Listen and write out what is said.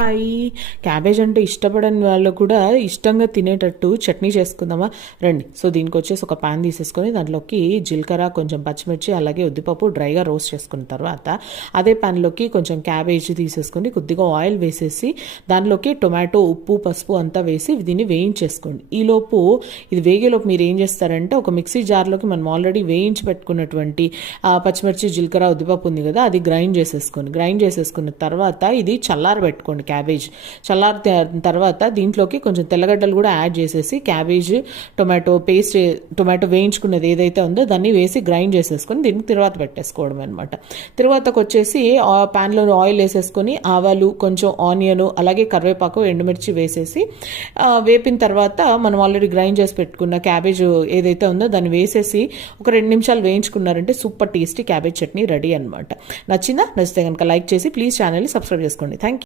Hi. Cabbage అంటే ఇష్టపడని వాళ్ళు కూడా ఇష్టంగా తినేటట్టు చట్నీ చేసుకుందామా రండి. సో దీనికి వచ్చేసి ఒక పాన్ తీసేసుకొని దాంట్లోకి జీలకర్ర, కొంచెం పచ్చిమిర్చి, అలాగే ఉద్దిపప్పు డ్రైగా రోస్ట్ చేసుకున్న తర్వాత అదే పాన్లోకి కొంచెం క్యాబేజ్ తీసేసుకొని కొద్దిగా ఆయిల్ వేసేసి దానిలోకి టొమాటో, ఉప్పు, పసుపు అంతా వేసి దీన్ని వేయించేసుకోండి. ఈలోపు ఇది వేగేలోపు మీరు ఏం చేస్తారంటే ఒక మిక్సీ జార్లోకి మనం ఆల్రెడీ వేయించి పెట్టుకున్నటువంటి పచ్చిమిర్చి, జీలకర్ర, ఉద్దిపప్పు ఉంది కదా, అది గ్రైండ్ చేసేసుకున్న తర్వాత ఇది చల్లారబెట్టుకోండి. క్యాబేజ్ చల్లారిన తర్వాత దీంట్లోకి కొంచెం తెల్లగడ్డలు కూడా యాడ్ చేసేసి క్యాబేజ్, టొమాటో వేయించుకున్నది ఏదైతే ఉందో దాన్ని వేసి గ్రైండ్ చేసేసుకొని దీనికి తర్వాత పెట్టేసుకోవడం అనమాట. తర్వాతకు వచ్చేసి ప్యాన్లో ఆయిల్ వేసేసుకొని ఆవాలు, కొంచెం ఆనియన్, అలాగే కరివేపాకు, ఎండుమిర్చి వేసేసి వేపిన తర్వాత మనం ఆల్రెడీ గ్రైండ్ చేసి పెట్టుకున్న క్యాబేజ్ ఏదైతే ఉందో దాన్ని వేసేసి ఒక 2 నిమిషాలు వేయించుకున్నారంటే super tasty cabbage chutney ready అనమాట. నచ్చితే కనుక లైక్ చేసి ప్లీజ్ ఛానల్ని సబ్స్క్రైబ్ చేసుకోండి. Thank you.